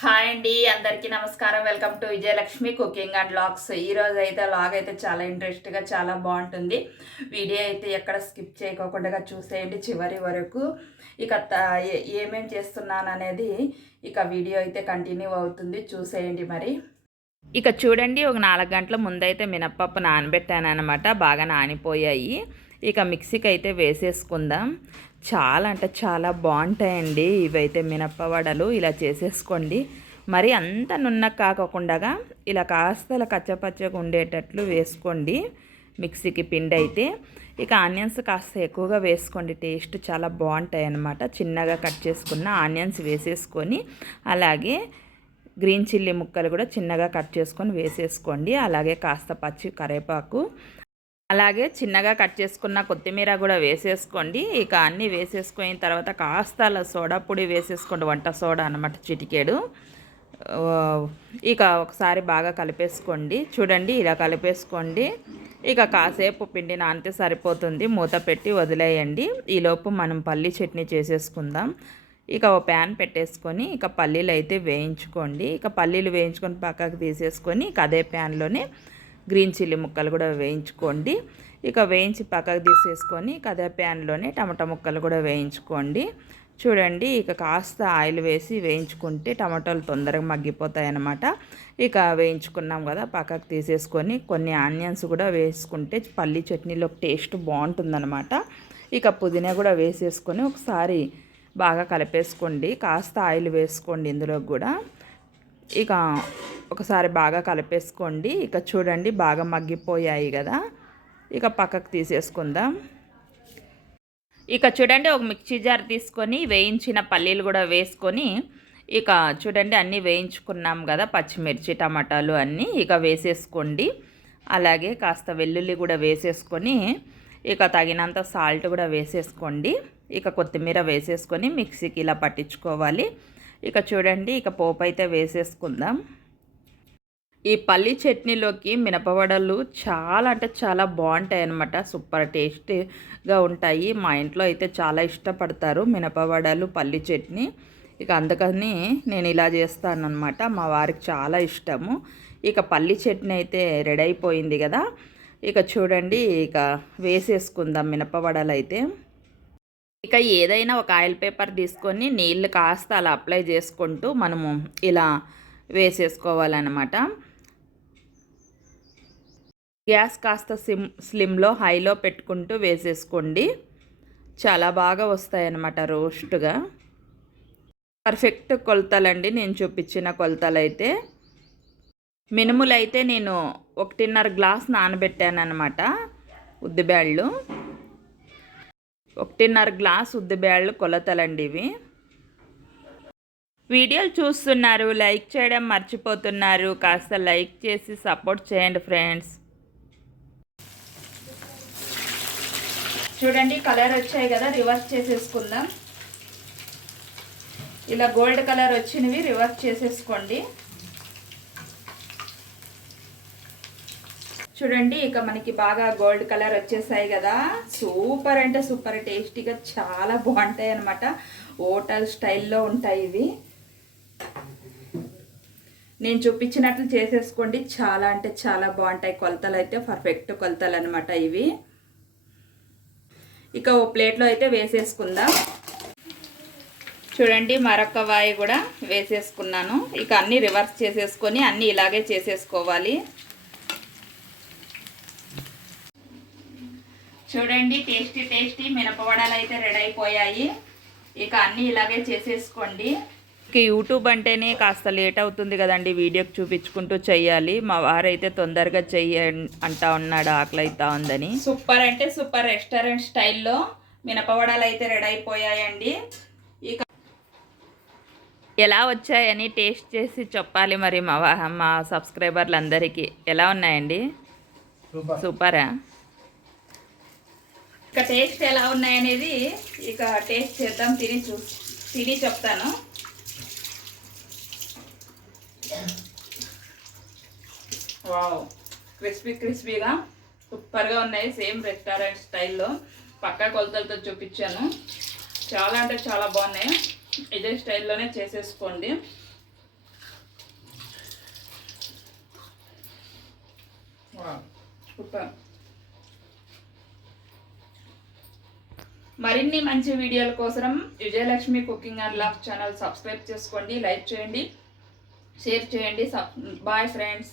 Hi అండి అందరికీ నమస్కారం. Welcome to Vijayalakshmi cooking and logs. ఈ రోజు అయితే లాగ్ అయితే చాలా ఇంట్రెస్ట్గా చాలా బాగుంటుంది. వీడియో అయితే ఎక్కడ స్కిప్ చేయకోకుండా చూసేయండి చివరి వరకు. ఇక త- ఏమేం చేస్తున్నాను అనేది ఇక వీడియో అయితే కంటిన్యూ అవుతుంది. చూసేయండి మరి. ఇక చూడండి ఒక నాలుగు గంటల ముందైతే మినప్పప్పు నానబెట్టాను అనమాట బాగా నానిపోయాయి. ఇక మిక్సీకి అయితే వేసేసుకుందాం. చాలా అంటే చాలా బాగుంటాయండి. ఇవైతే మినప్పవడలు ఇలా చేసేసుకోండి. మరి అంత నున్న కాకుండా ఇలా కాస్త ఇలా కచ్చపచ్చగా ఉండేటట్లు వేసుకోండి. మిక్సీకి పిండి అయితే. ఇక ఆనియన్స్ కాస్త ఎక్కువగా వేసుకోండి. టేస్ట్ చాలా బాగుంటాయి అన్నమాట చిన్నగా కట్ చేసుకున్న ఆనియన్స్ వేసేసుకొని అలాగే గ్రీన్ చిల్లీ ముక్కలు కూడా చిన్నగా కట్ చేసుకొని వేసేసుకోండి. అలాగే కాస్త పచ్చి కరివేపాకు అలాగే చిన్నగా కట్ చేసుకున్న కొత్తిమీర కూడా వేసేసుకోండి. ఇక అన్నీ వేసేసుకున్న తర్వాత కాస్త అలా సోడా పొడి వేసేసుకోండి. వంట సోడా అనమాట చిటికేడు. ఇక ఒకసారి బాగా కలిపేసుకోండి. చూడండి ఇలా కలిపేసుకోండి. ఇక కాసేపు పిండి నానితే సరిపోతుంది. మూత పెట్టి వదిలేయండి. ఈలోపు మనం పల్లి చట్నీ చేసేసుకుందాం. ఇక ఓ ప్యాన్ పెట్టేసుకొని ఇక పల్లీలు అయితే వేయించుకోండి. ఇక పల్లీలు వేయించుకొని పక్కకు తీసేసుకొని ఇక అదే ప్యాన్లోనే గ్రీన్ చిల్లీ ముక్కలు కూడా వేయించుకోండి. ఇక వేయించి పక్కకు తీసేసుకొని కదే అదే ప్యాన్లోనే టమాటా ముక్కలు కూడా వేయించుకోండి. చూడండి ఇక కాస్త ఆయిల్ వేసి వేయించుకుంటే టమాటాలు తొందరగా మగ్గిపోతాయి అన్నమాట ఇక వేయించుకున్నాం కదా పక్కకు తీసేసుకొని కొన్ని ఆనియన్స్ కూడా వేసుకుంటే పల్లి చట్నీలో టేస్ట్ బాగుంటుందన్నమాట. ఇక పుదీనా కూడా వేసేసుకొని ఒకసారి బాగా కలిపేసుకోండి. కాస్త ఆయిల్ వేసుకోండి ఇందులో కూడా. ఇక ఒకసారి బాగా కలిపేసుకోండి. ఇక చూడండి బాగా మగ్గిపోయాయి కదా. ఇక పక్కకు తీసేసుకుందాం. ఇక చూడండి ఒక మిక్సీ జార్ తీసుకొని వేయించిన పల్లీలు కూడా వేసుకొని ఇక చూడండి అన్నీ వేయించుకున్నాం కదా. పచ్చిమిర్చి టమాటాలు అన్నీ ఇక వేసేసుకోండి. అలాగే కాస్త వెల్లుల్లి కూడా వేసేసుకొని ఇక తగినంత సాల్ట్ కూడా వేసేసుకోండి. ఇక కొత్తిమీర వేసేసుకొని మిక్సీకి ఇలా పట్టించుకోవాలి. ఇక చూడండి ఇక పోపు అయితే వేసేసుకుందాం. ఈ పల్లి చట్నీలోకి మినపవడలు చాలా అంటే చాలా బాగుంటాయి అన్నమాట సూపర్ టేస్టీగా ఉంటాయి. మా ఇంట్లో అయితే చాలా ఇష్టపడతారు మినపవడలు పల్లి చట్నీ. ఇక అందుకని నేను ఇలా చేస్తాను అనమాట మా వారికి చాలా ఇష్టము. ఇక పల్లి చట్నీ అయితే రెడీ అయిపోయింది కదా. ఇక చూడండి ఇక వేసేసుకుందాం మినపవడలు అయితే. ఇక ఏదైనా ఒక ఆయిల్ పేపర్ తీసుకొని నీళ్ళు కాస్త అలా అప్లై చేసుకుంటూ మనము ఇలా వేసేసుకోవాలన్నమాట. గ్యాస్ కాస్త సిమ్ స్లిమ్లో హైలో పెట్టుకుంటూ వేసేసుకోండి. చాలా బాగా వస్తాయన్నమాట రోస్ట్గా. పర్ఫెక్ట్ కొలతలండి నేను చూపించిన కొలతలు అయితే మినుములు అయితే నేను ఒకటిన్నర గ్లాస్ నానబెట్టాను అనమాట ఒకటిన్నర గ్లాస్ ఉద్దిబేళ్ళు కొలతలండి ఇవి. వీడియోలు చూస్తున్నారు లైక్ చేయడం మర్చిపోతున్నారు కాస్త లైక్ చేసి సపోర్ట్ చేయండి ఫ్రెండ్స్. చూడండి కలర్ వచ్చాయి కదా రివర్స్ చేసేసుకుందాం. ఇలా గోల్డ్ కలర్ వచ్చినవి రివర్స్ చేసేసుకోండి. చూడండి ఇక మనకి బాగా గోల్డ్ కలర్ వచ్చేసాయి కదా. సూపర్ అంటే సూపర్ టేస్టీగా చాలా బాగుంటాయి అనమాట హోటల్ స్టైల్లో ఉంటాయి ఇవి. నేను చూపించినట్లు చేసేసుకోండి. చాలా అంటే చాలా బాగుంటాయి. కొలతలు అయితే పర్ఫెక్ట్ కొలతలు అనమాట ఇవి. ఇక ఓ ప్లేట్లో అయితే వేసేసుకుందాం. చూడండి మరొక వాయి కూడా వేసేసుకున్నాను. ఇక అన్నీ రివర్స్ చేసేసుకొని అన్నీ ఇలాగే చేసేసుకోవాలి. చూడండి టేస్టీ టేస్టీ మినపవడాలు అయితే రెడీ అయిపోయాయి. ఇక అన్నీ ఇలాగే చేసేసుకోండి. యూట్యూబ్ అంటేనే కాస్త లేట్ అవుతుంది కదండి వీడియోకి చూపించుకుంటూ చెయ్యాలి. మా వారైతే తొందరగా చెయ్య అంటా ఉన్నాడు ఆకలి అవుతా ఉందని. సూపర్ అంటే సూపర్ రెస్టారెంట్ స్టైల్లో మినపవడాలు అయితే రెడీ అయిపోయాయండి. ఇక ఎలా వచ్చాయని టేస్ట్ చేసి చెప్పాలి మరి మా వా- మా సబ్స్క్రైబర్లందరికీ. ఎలా ఉన్నాయండి? సూపరా? ఇక టేస్ట్ ఎలా ఉన్నాయనేది ఇక టేస్ట్ చేద్దాం తిని చూ తిని చెప్తాను. వావ్. క్రిస్పీ క్రిస్పీగా సూపర్గా ఉన్నాయి. సేమ్ రెస్టారెంట్ స్టైల్లో. పక్క కొలతలతో చూపించాను. చాలా అంటే చాలా బాగున్నాయి. ఇదే స్టైల్లోనే చేసేసుకోండి. సూపర్. మరిన్ని మంచి వీడియోల కోసం Vijayalakshmi cooking and love channel subscribe చేసుకోండి లైక్ చేయండి షేర్ చేయండి. Bye friends.